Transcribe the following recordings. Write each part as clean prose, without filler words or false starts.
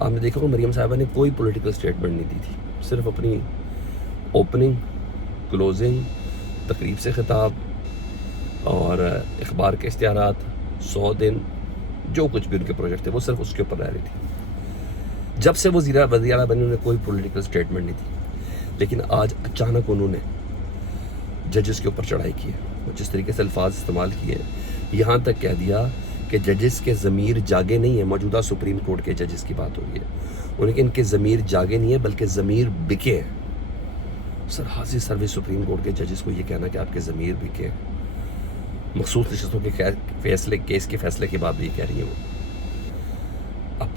آپ نے دیکھا کہ مریم صاحبہ نے کوئی پولیٹیکل سٹیٹمنٹ نہیں دی تھی، صرف اپنی اوپننگ، کلوزنگ، تقریب سے خطاب اور اخبار کے اشتہارات، 100 دن، جو کچھ بھی ان کے پروجیکٹ تھے وہ صرف اس کے اوپر رہ رہی تھی۔ جب سے وہ وزیر اعلیٰ بنی انہوں نے کوئی پولیٹیکل سٹیٹمنٹ نہیں دی، لیکن آج اچانک انہوں نے ججز کے اوپر چڑھائی کی ہے، جس طریقے سے الفاظ استعمال کیے، یہاں تک کہہ دیا کہ ججز کے ضمیر جاگے نہیں ہیں۔ موجودہ سپریم کورٹ کے ججز کی بات ہو رہی ہے، انہوں نے کہ ان کے ضمیر جاگے نہیں ہیں بلکہ ضمیر بکے ہیں۔ سر حاضر سروس سپریم کورٹ کے ججز کو یہ کہنا کہ آپ کے ضمیر بکے ہیں، مخصوص نشستوں کے کیس کے فیصلے کے بعد بھی یہ کہہ رہی ہیں وہ۔ اب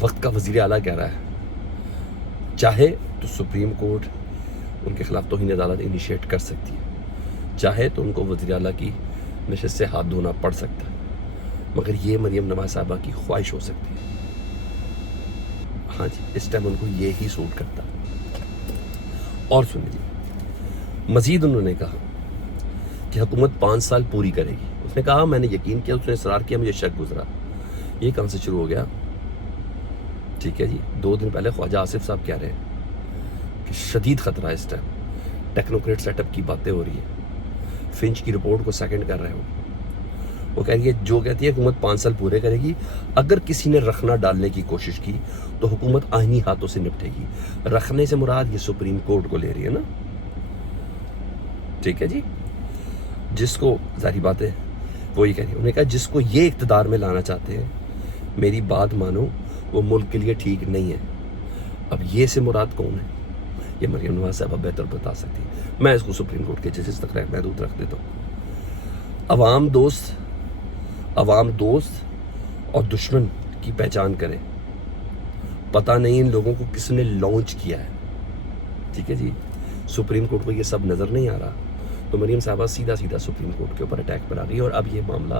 وقت کا وزیر اعلیٰ کہہ رہا ہے چاہے تو سپریم کورٹ ان کے خلاف توہین عدالت انیشیٹ کر سکتی ہے، چاہے تو ان کو وزیر اعلیٰ کی نشست سے ہاتھ دھونا پڑ سکتا ہے، مگر یہ مریم نواز صاحبہ کی خواہش ہو سکتی ہے۔ ہاں جی، اس ٹائم ان کو یہ ہی سوٹ کرتا۔ اور سنیے، مزید انہوں نے کہا کہ حکومت 5 سال پوری کرے گی۔ اس نے کہا میں نے یقین کیا، اس نے اصرار کیا، مجھے شک گزرا۔ یہ کہاں سے شروع ہو گیا؟ ٹھیک ہے جی، 2 دن پہلے خواجہ آصف صاحب کہہ رہے ہیں کہ شدید خطرہ ہے اس ٹائم، ٹیکنوکریٹ سیٹ اپ کی باتیں ہو رہی ہیں، فنچ کی رپورٹ کو سیکنڈ کر رہے ہو۔ وہ کہہ رہی ہے جو کہتی ہے حکومت 5 سال پورے کرے گی، اگر کسی نے رخنہ ڈالنے کی کوشش کی تو حکومت آئینی ہاتھوں سے نپٹے گی۔ رکھنے سے مراد یہ سپریم کورٹ کو لے رہی ہے نا، ٹھیک ہے جی۔ جس کو ظاہری بات ہے وہ یہ کہہ رہی ہے، انہوں نے کہا جس کو یہ اقتدار میں لانا چاہتے ہیں میری بات مانو، وہ ملک کے لیے ٹھیک نہیں ہے۔ اب یہ سے مراد کون ہے؟ یہ مریم نواز صاحبہ بہتر بتا سکتی ہے، میں اس کو سپریم کورٹ کے ججز تک محدود رکھ دیتا ہوں۔ عوام دوست اور دشمن کی پہچان کرے، پتہ نہیں ان لوگوں کو کس نے لانچ کیا ہے، ٹھیک ہے جی۔ سپریم کورٹ کو یہ سب نظر نہیں آ رہا، تو مریم صاحبہ سیدھا سپریم کورٹ کے اوپر اٹیک پر آ گئی، اور اب یہ معاملہ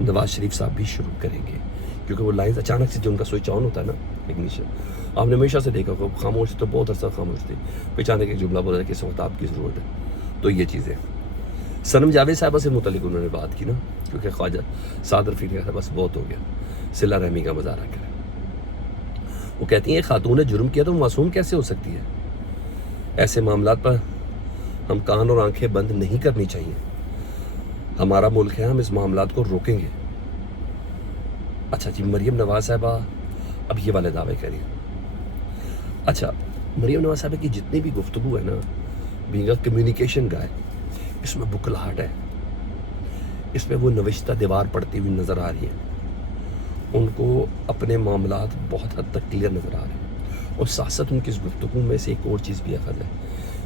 نواز شریف صاحب بھی شروع کریں گے، کیونکہ وہ لائنز اچانک سے جو ان کا سوئچ آن ہوتا ہے نا اگنیشن، آپ نے ہمیشہ سے دیکھا کہ خاموش تو بہت عرصہ خاموش تھی، پہچانے کے جملہ بولا کہ اس وقت آپ کی ضرورت ہے۔ تو یہ چیزیں صنم جاوید صاحبہ سے متعلق انہوں نے بات کی نا، کیونکہ خواجہ سعد رفیق کا بس بہت ہو گیا، صلہ رحمی کا مظاہرہ کرے۔ وہ کہتی ہیں خاتون نے جرم کیا تو معصوم کیسے ہو سکتی ہے؟ ایسے معاملات پر ہم کان اور آنکھیں بند نہیں کرنی چاہیے، ہمارا ملک ہے، ہم اس معاملات کو روکیں گے۔ اچھا جی، مریم نواز صاحبہ اب یہ والے دعوے کریں۔ اچھا، مریم نواز صاحبہ کی جتنی بھی گفتگو ہے نا، بینگ اے کمیونیکیشن گائے، اس میں بکلاہٹ ہے، اس میں وہ نوشتہ دیوار پڑتی ہوئی نظر آ رہی ہے، ان کو اپنے معاملات بہت حد تک کلیئر نظر آ رہے ہیں۔ اور ساتھ ساتھ ان کی اس گفتگو میں سے ایک اور چیز بھی اخذ ہے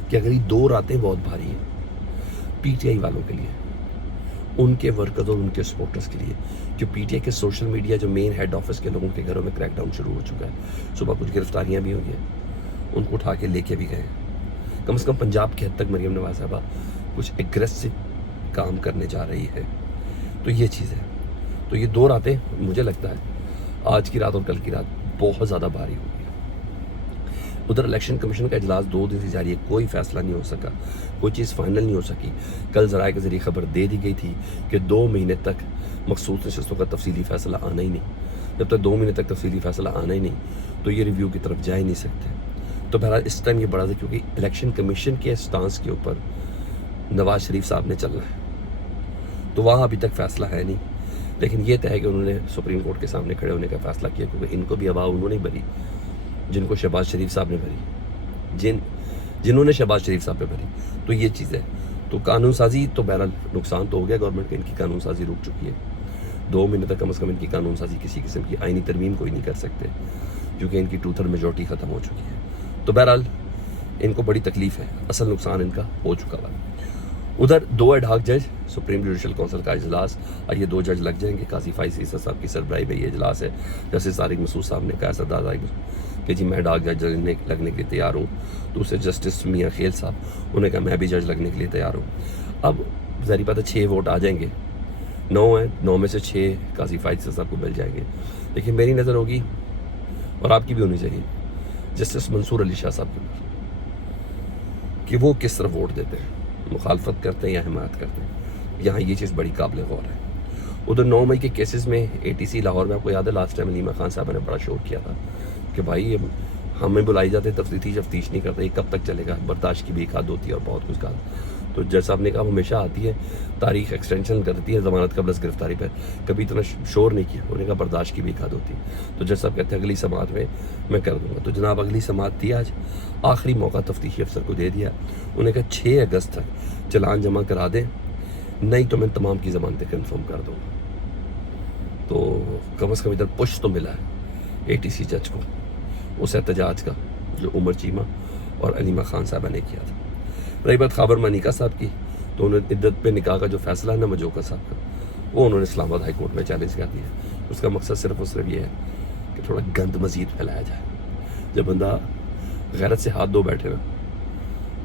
کہ اگر یہ 2 راتیں بہت بھاری ہیں پی ٹی آئی والوں کے لیے، ان کے ورکرز اور ان کے سپورٹرز کے لیے، جو پی ٹی آئی کے سوشل میڈیا جو مین ہیڈ آفس کے لوگوں کے گھروں میں کریک ڈاؤن شروع ہو چکا ہے، صبح کچھ گرفتاریاں بھی ہوئی ہیں، ان کو اٹھا کے لے کے بھی گئے، کم از کم پنجاب کی حد تک مریم نواز صاحبہ کچھ ایگریسو کام کرنے جا رہی ہے۔ تو یہ چیز ہے، تو یہ 2 راتیں مجھے لگتا ہے آج کی رات اور کل کی رات بہت زیادہ بھاری ہوگی۔ ادھر الیکشن کمیشن کا اجلاس 2 دن سے جاری ہے، کوئی فیصلہ نہیں ہو سکا، کوئی چیز فائنل نہیں ہو سکی۔ کل ذرائع کے ذریعے خبر دے دی گئی تھی کہ 2 مہینے تک مخصوص نشستوں کا تفصیلی فیصلہ آنا ہی نہیں۔ جب تک 2 مہینے تک تفصیلی فیصلہ آنا ہی نہیں تو یہ ریویو کی طرف جا ہی نہیں سکتے۔ تو بہرحال اس ٹائم یہ بڑا ہے کیونکہ الیکشن کمیشن کے سٹانس کے اوپر نواز شریف صاحب نے چلنا ہے، تو وہاں ابھی تک فیصلہ ہے نہیں، لیکن یہ طے ہے کہ انہوں نے سپریم کورٹ کے سامنے کھڑے ہونے کا فیصلہ کیا، کیونکہ ان کو بھی ہوا انہوں نے بھری جن کو شہباز شریف صاحب نے بھری، جنہوں نے شہباز شریف صاحب پہ بھری۔ تو یہ چیز ہے، تو قانون سازی تو بہرحال نقصان تو ہو گیا گورنمنٹ کا، ان کی قانون سازی رک چکی ہے، 2 مہینے تک کم از کم ان کی قانون سازی کسی قسم کی آئینی ترمیم کوئی نہیں کر سکتے، کیونکہ ان کی 2/3 میجورٹی ختم ہو چکی ہے۔ تو بہرحال ان کو بڑی تکلیف ہے، اصل نقصان ان کا ہو چکا ہوا ہے۔ ادھر 2 ایڈ ہاک جج، سپریم جوڈیشل کونسل کا اجلاس، اور یہ 2 جج لگ جائیں گے، قاضی فائز عیسیٰ صاحب کی سربراہی میں یہ اجلاس ہے۔ جسٹس طارق مسعود صاحب نے کہا سردار کہ جی میں ایڈ ہاک جج لگنے کے لیے تیار ہوں۔ دوسرے جسٹس میاں خیل صاحب، انہوں نے کہا میں بھی جج لگنے کے لیے تیار ہوں۔ اب ظاہری بات ہے 6 ووٹ آ جائیں گے، 9 ہیں، 9 میں سے 6 قاضی فائز عیسیٰ صاحب کو مل جائیں گے، لیکن میری نظر ہوگی اور آپ کی بھی ہونی چاہیے جسٹس منصور علی شاہ صاحب کے اوپر کہ وہ کس طرح ووٹ دیتے ہیں، مخالفت کرتے ہیں یا حمایت کرتے ہیں۔ یہاں یہ چیز بڑی قابل غور ہے۔ ادھر 9 مئی کے کیسز میں ATC لاہور میں آپ کو یاد ہے لاسٹ ٹائم علیمہ خان صاحب نے بڑا شور کیا تھا کہ بھائی ہمیں بلائی جاتے تفتیش نہیں کرتے، یہ کب تک چلے گا، برداشت کی بھی ایک حد ہوتی ہے اور بہت کچھ کہا. تو جج صاحب نے کہا ہمیشہ آتی ہے، تاریخ ایکسٹینشن کرتی ہے ضمانت قبل از گرفتاری پر، کبھی اتنا شور نہیں کیا. انہوں نے کہا برداشت کی بھی ایک حد ہوتی ہے. تو جج صاحب کہتے ہیں اگلی سماعت میں کر دوں گا. تو جناب اگلی سماعت تھی آج، آخری موقع تفتیشی افسر کو دے دیا. انہوں نے کہا 6 اگست تک چلان جمع کرا دیں، نہیں تو میں تمام کی ضمانتیں کنفرم کر دوں گا. تو کم از کم ادھر پش تو ملا ہے ATC جج کو اس احتجاج کا جو عمر چیمہ اور علیمہ خان صاحبہ نے کیا تھا. رہی بات خابر منیکا صاحب کی، تو انہوں نے عدت پہ نکاح کا جو فیصلہ ہے نا مجوکا صاحب کا، وہ انہوں نے اسلام آباد ہائی کورٹ میں چیلنج کر دیا. اس کا مقصد صرف اور صرف یہ ہے کہ تھوڑا گند مزید پھیلایا جائے. جب بندہ غیرت سے ہاتھ دھو بیٹھے نا،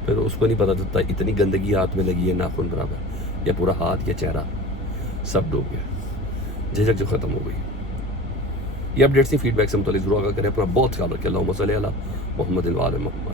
پھر اس کو نہیں پتہ چلتا اتنی گندگی ہاتھ میں لگی ہے ناخن برابر، یا پورا ہاتھ یا چہرہ سب ڈوب گیا، جھجک جو ختم ہو گئی. یہ اپڈیٹس نہیں، فیڈ بیک سے متعلق ضرور آگاہ کریں. اپنا بہت خیال رکھیں. اللہم صلی علی محمد و آل محمد.